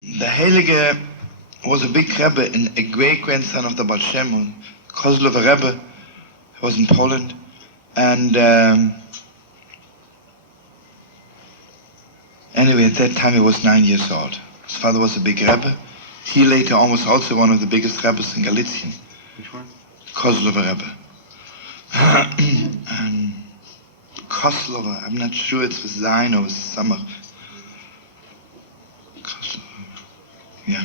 The Heilige was a big Rebbe and a great-grandson of the Baal Shem, Carlebach Rebbe. He was in Poland. And anyway, at that time he was 9 years old. His father was a big Rebbe. He later on was also one of the biggest Rebbes in Galicia. Which one? Carlebach Rebbe. Koslova, I'm not sure it's with Zain or with Samach. Yeah.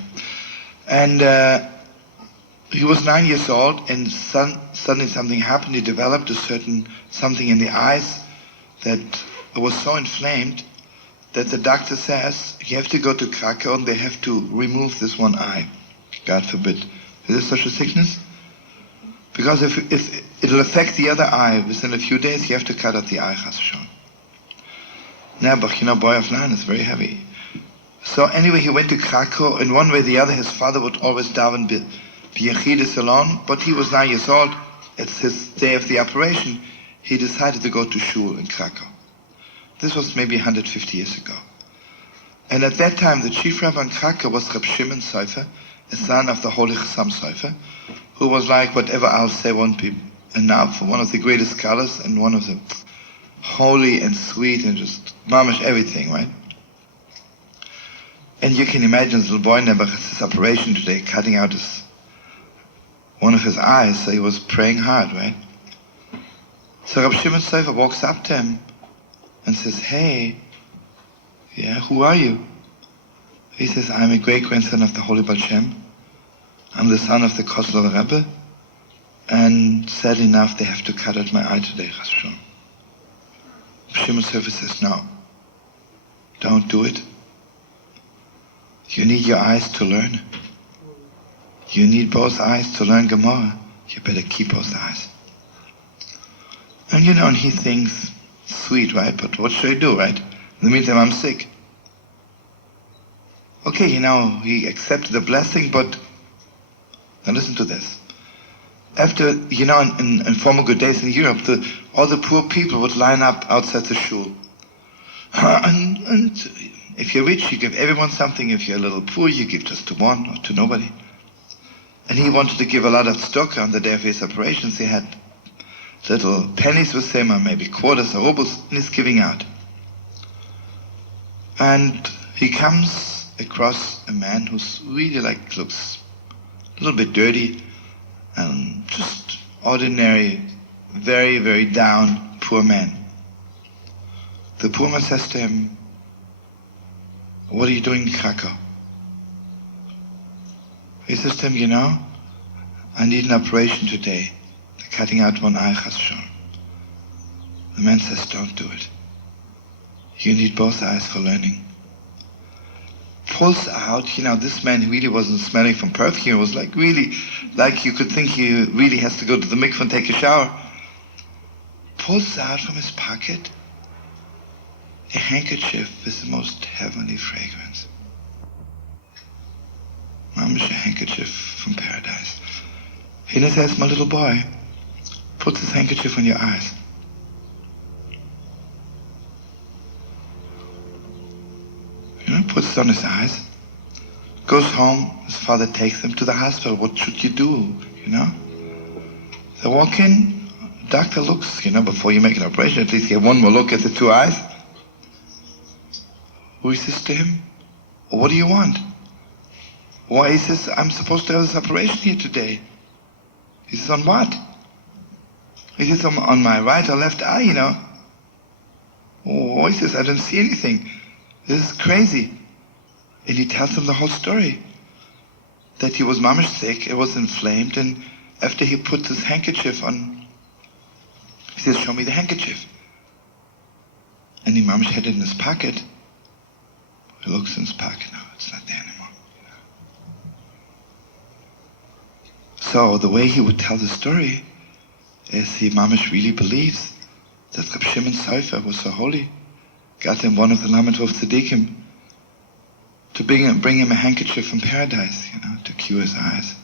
And he was 9 years old, and suddenly something happened. He developed a certain something in the eyes that was so inflamed that the doctor says, you have to go to Krakow and they have to remove this one eye. God forbid. Is there such a sickness? Because if it'll affect the other eye within a few days, you have to cut out the eye, Chas V'Shalom. But boy of 9 is very heavy. So anyway, he went to Krakow, and one way or the other, his father would always daven b'yechidus alone, but he was 9 years old. It's his day of the operation. He decided to go to shul in Krakow. This was maybe 150 years ago. And at that time, the chief rabbi in Krakow was Reb Shimon Sofer, a son of the holy Chassam Sofer, who was like, whatever I'll say won't be enough, one of the greatest scholars and one of the holy and sweet and just mamish everything, right? And you can imagine this little boy never has his operation today, cutting out one of his eyes, so he was praying hard, right? So Reb Shimon Sofer walks up to him and says, hey, yeah, who are you? He says, I'm a great-grandson of the Holy Baal Shem. I'm the son of the Carlebach Rebbe, and sadly enough, they have to cut out my eye today, Chas V'Shalom. Shimon Sofer says, no, don't do it. You need your eyes to learn. You need both eyes to learn Gemara. You better keep both eyes. And and he thinks, sweet, right? But what should I do, right? In the meantime, I'm sick. Okay, he accepted the blessing, but now listen to this. After, in former good days in Europe, all the poor people would line up outside the shul. And if you're rich, you give everyone something. If you're a little poor, you give just to one or to nobody. And he wanted to give a lot of stock on the day of his operations. He had little pennies with him, or maybe quarters or rubles, and he's giving out. And he comes across a man who's really looks a little bit dirty and just ordinary, very, very down, poor man. The poor man says to him, what are you doing in Krakow? He says to him, I need an operation today. They're cutting out one eye, Chas V'Shalom. The man says, don't do it. You need both eyes for learning. Pulls out, this man really wasn't smelling from perfume. It was really, you could think he really has to go to the mikveh and take a shower. Pulls out from his pocket a handkerchief with the most heavenly fragrance. Mamish, a handkerchief from paradise. He says, my little boy, puts his handkerchief on your eyes. Puts it on his eyes. Goes home, his father takes him to the hospital. What should you do, They walk in, doctor looks, before you make an operation, at least get one more look at the two eyes. Who says to him, what do you want? Why, he says, I'm supposed to have this operation here today. He says, on what? He says, on my right or left eye, Oh, he says, I don't see anything. This is crazy. And he tells him the whole story. That he was mamish sick, it was inflamed, and after he put his handkerchief on, he says, show me the handkerchief. And he mamish had it in his pocket. He looks in his pocket, no, it's not there anymore. So the way he would tell the story is he mamish really believes that Reb Shimon Sofer was so holy. Got him one of the Lamed Tov Tzaddikim to bring him a handkerchief from paradise, to cure his eyes.